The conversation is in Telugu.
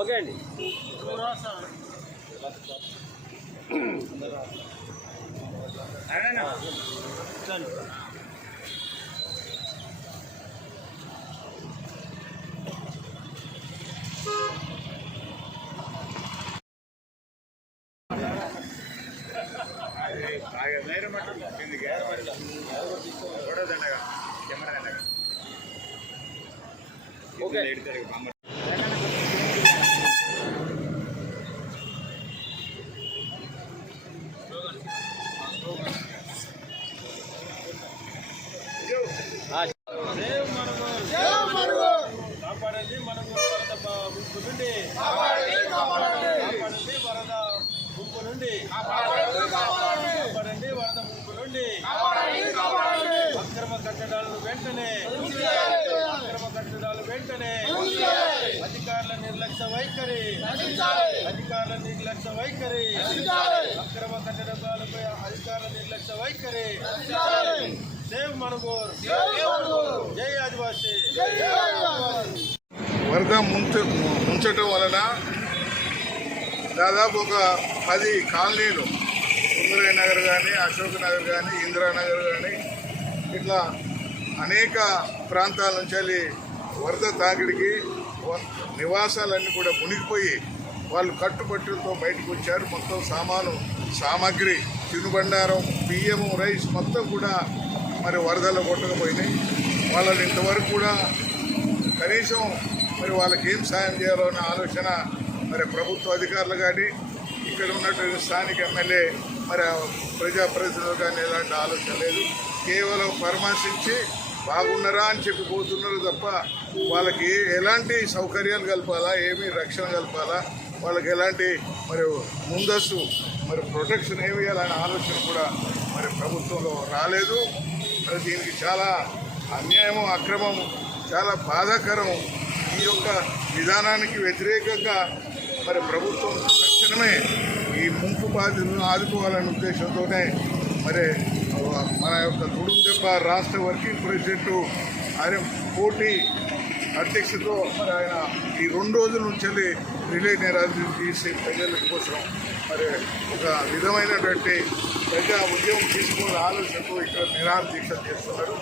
ఓకే అండి. కాపాడండి మన ముప్పు నుండి, కాపాడండి వరద ముప్పు నుండి, కాపాడండి వరద ముప్పు నుండి. అక్రమ కట్టడాలను వెంటనే, అధికారుల నిర్లక్ష్య వైఖరి, అక్రమ కట్టడాలపై అధికారుల నిర్లక్ష్య వైఖరి. సేవ్ మనుగూర్, జై ఆదివాసీ. వరద ముంచటం వలన దాదాపు ఒక 10 కాలనీలు, సుందరయ్య నగర్ కానీ, అశోక్ నగర్ కానీ, ఇందిరానగర్ కానీ, ఇట్లా అనేక ప్రాంతాల నుంచి వరద తాకిడికి నివాసాలన్నీ కూడా మునిగిపోయి వాళ్ళు కట్టుబట్టులతో బయటకు వచ్చారు. మొత్తం సామాగ్రి, తినుబండారం, బియ్యము, రైస్ మొత్తం కూడా మరి వరదలో కొట్టకపోయినాయి. వాళ్ళని ఇంతవరకు కూడా కనీసం మరి వాళ్ళకి ఏం సాయం చేయాలో అన్న ఆలోచన మరి ప్రభుత్వ అధికారులు కానీ, ఇక్కడ ఉన్నటువంటి స్థానిక ఎమ్మెల్యే, మరి ప్రజాప్రతినిధులు కానీ ఎలాంటి ఆలోచన లేదు. కేవలం పరామర్శించి బాగున్నారా అని చెప్పి పోతున్నారు తప్ప వాళ్ళకి ఎలాంటి సౌకర్యాలు కలపాలా, ఏమి రక్షణ కలపాలా, వాళ్ళకి ఎలాంటి మరి ముందస్తు మరి ప్రొటెక్షన్ ఏమి ఇవ్వాలనే ఆలోచన కూడా మరి ప్రభుత్వంలో రాలేదు. మరి దీనికి చాలా అన్యాయము, అక్రమము, చాలా బాధాకరం. ఈ యొక్క విధానానికి వ్యతిరేకంగా మరి ప్రభుత్వం తక్షణమే ఈ ముంపు బాధితులను ఆదుకోవాలనే ఉద్దేశంతోనే మరి మన యొక్క గుడుందెబ్బ రాష్ట్ర వర్కింగ్ ప్రెసిడెంట్ ఆయన పోటీ అధ్యక్షతో మరి ఆయన ఈ 2 రోజుల నుంచి రిలే నిరాదరణ చేసి ప్రజల కోసం మరి ఒక విధమైనటువంటి ప్రజా ఉద్యమం తీసుకునే ఆలోచనతో ఇక్కడ నిరాహార దీక్ష చేస్తున్నారు.